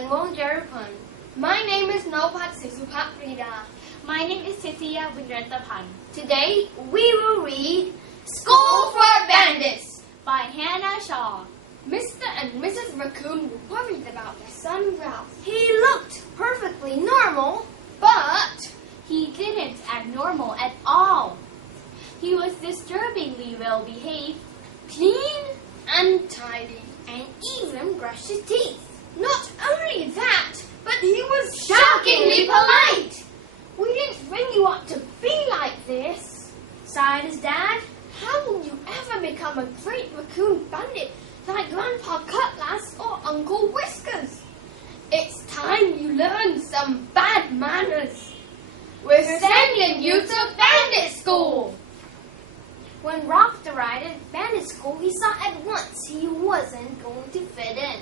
bilingual Jeripan. My name is Nopat Sisupat Rida. My name is Tithia Winratapan. Today we will read School for Bandits by Hannah Shaw. Mr. and Mrs. Raccoon were worried about their son Ralph. He looked perfectly normal, but he didn't act normal at all. He was disturbingly well behaved, clean and tidy, and even brushed his teeth. Not only that, but he was shockingly polite. We didn't bring you up to be like this, sighed his dad. How will you ever become a great raccoon bandit like Grandpa Cutlass or Uncle Whiskers? It's time you learn some bad manners. We're sending you to bandit school. When Ralph arrived at bandit school, he saw at once he wasn't going to fit in.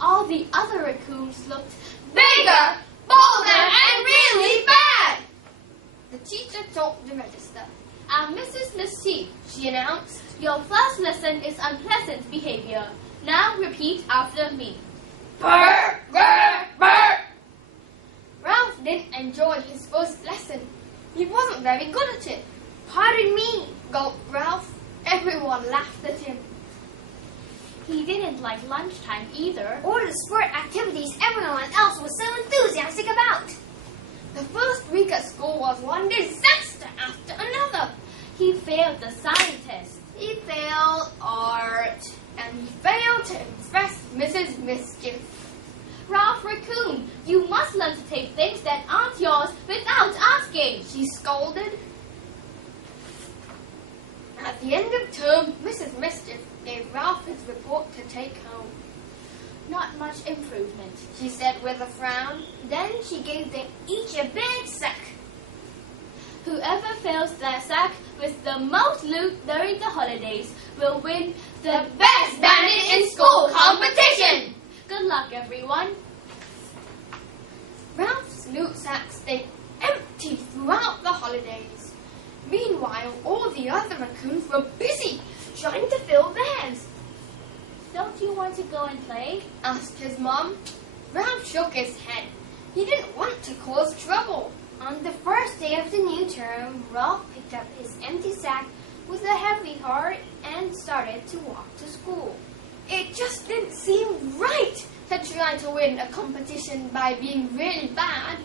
All the other raccoons looked bigger, bolder, and really bad. The teacher told the register. Mrs. Mischief, she announced, your first lesson is unpleasant behavior. Now repeat after me. Brr, brr, brr. Ralph didn't enjoy his first lesson. He wasn't very good at it. Pardon me, gulped Ralph. Everyone laughed at him. He didn't like lunchtime either, or the sport activities everyone else was so enthusiastic about. The first week at school was one disaster after another. He failed the science test. He failed art. And he failed to impress Mrs. Mischief. Ralph Raccoon, you must learn to take things that aren't yours without asking, she scolded. At the end of term, Mrs. Mischief gave Ralph his report to take home. Not much improvement, she said with a frown. Then she gave them each a big sack. Whoever fills that sack with the most loot during the holidays will win the best bandit in school competition. Good luck, everyone. Ralph's loot sack stayed empty throughout the holidays. Meanwhile, all the other raccoons were busy trying to fill theirs. Don't you want to go and play? Asked his mom. Ralph shook his head. He didn't want to cause trouble. On the first day of the new term, Ralph picked up his empty sack with a heavy heart and started to walk to school. It just didn't seem right to try to win a competition by being really bad.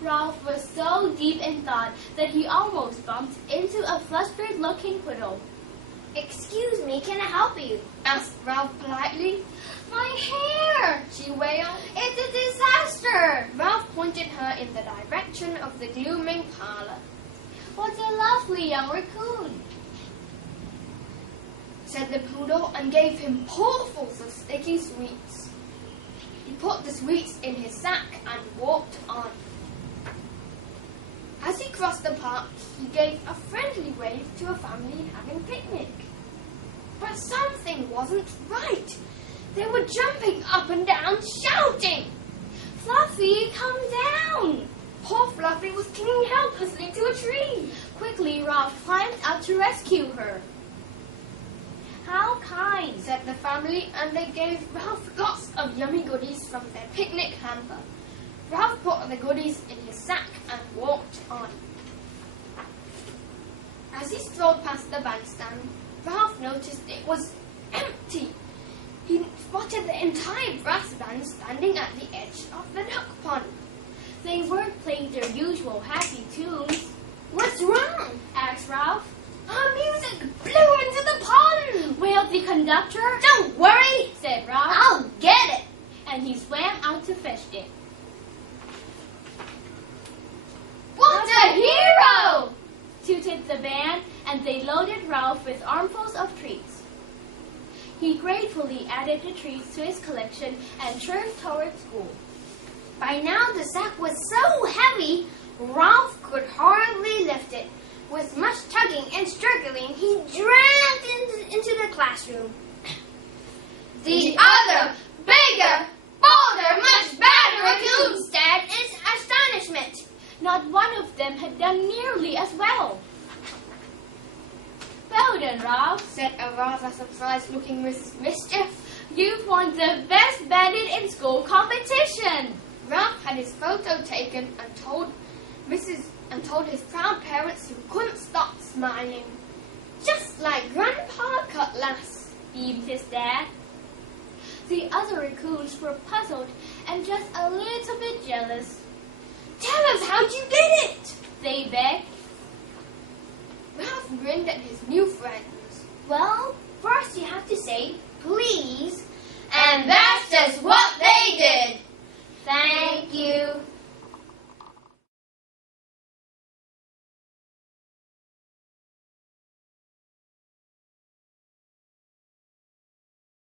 Ralph was so deep in thought that he almost bumped into a flustered-looking poodle. Excuse me, can I help you? Asked Ralph politely. My hair, she wailed. It's a disaster. Ralph pointed her in the direction of the glooming parlor. What a lovely young raccoon, said the poodle, and gave him pailfuls of sticky sweets. He put the sweets in his sack and walked on. As he crossed the park, he gave a friendly wave to a family having a picnic. But something wasn't right. They were jumping up and down, shouting. Fluffy, come down! Poor Fluffy was clinging helplessly to a tree. Quickly, Ralph climbed up to rescue her. How kind, said the family, and they gave Ralph lots of yummy goodies from their picnic hamper. Ralph put the goodies in his sack and walked on. As he strolled past the bandstand, Ralph noticed it was empty. He spotted the entire brass band standing at the edge of the duck pond. They weren't playing their usual happy tunes. What's wrong? Asked Ralph. Our music blew into the pond, wailed the conductor. Don't worry, said Ralph. I'll get it. And he swam out to fetch it. What a hero! Tooted the band, and they loaded Ralph with armfuls of treats. He gratefully added the treats to his collection and turned toward school. By now the sack was so heavy, Ralph could hardly lift it. With much tugging and struggling, he dragged into the classroom. The other, bigger, bolder, much badder raccoons stared in astonishment. Not one of them had done nearly as well. Well done, Ralph, said a rather surprised-looking Mrs. Mischief. You've won the best bandit in school competition. Ralph had his photo taken and told his proud parents who couldn't stop smiling. Just like Grandpa Cutlass, beamed his dad. The other raccoons were puzzled and just a little bit jealous. Tell us how'd you get it, they begged. Ralph grinned at his new friends. Well, first you have to say, please. And that